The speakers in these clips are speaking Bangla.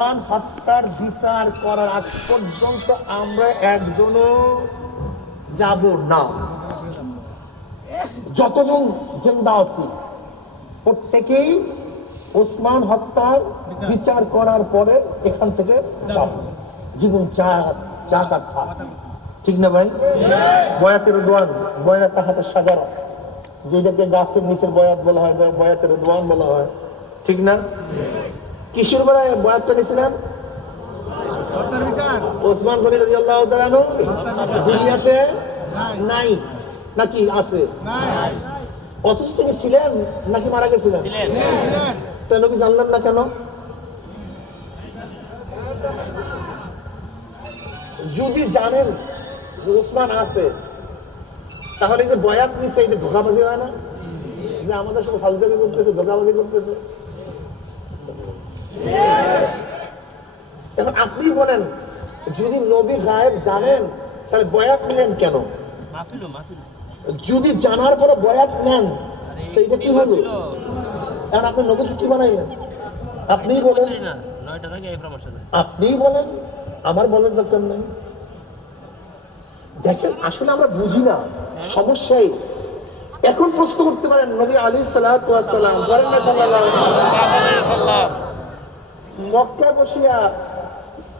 হত্যার বিচার করার আগ পর্যন্ত আমরা একজনও যাব না। যতজন জিন্দা আছি প্রত্যেকেই ওসমান হত্যার বিচার করার পরে এখান থেকে যাব। জীবন চা কাটা ঠিক না ভাই? বয়াতের দোয়ান, বয়াত হাতের সাজারা, যেটাকে গাছের নিচের বয়াত বলা হয়, বয়াতের দোয়ান বলা হয়, ঠিক না? কিসের বেলায় বয়াতটা নিয়েছিলেন? ওসমান গনি রাদিয়াল্লাহু তাআলা আনহু দুনিয়াতে নাই নাকি আছে? অথচ তিনি ছিলেন নাকি মারা গেছিলেন? তা নবী জানলেন না কেন? যদি জানেন যে ওসমান আছে, তাহলে যে বয়াত নিচ্ছে এই যে ধোকাবাজি হয় না, যে আমাদের সাথে ফালতুমি করতেছে, ধোকাবাজি করতেছে। এখন আপনি বলেন, যদি নবী গায়েব জানেন তাহলে বয়াত নিলেন কেন? যদি জানার পরে বয়াত নেন তো এটা কি হলো? এখন আপনি নবীকে কি বানাইলেন? আপনিই বলেন, আপনিই বলেন, আমার বলার দরকার নেই। দেখেন আসলে আমরা বুঝি না, সমস্যাই। এখন প্রশ্ন করতে পারেন নবী আলাইহিস সালাতু ওয়াস সালাম মক্কায় বসিয়া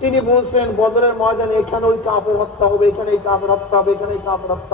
তিনি বলছেন বদরের ময়দানে এখানে ওই কাফের হত্যা হবে, এখানে এই কাফের হত্যা হবে, এখানে এই কাফের হত্যা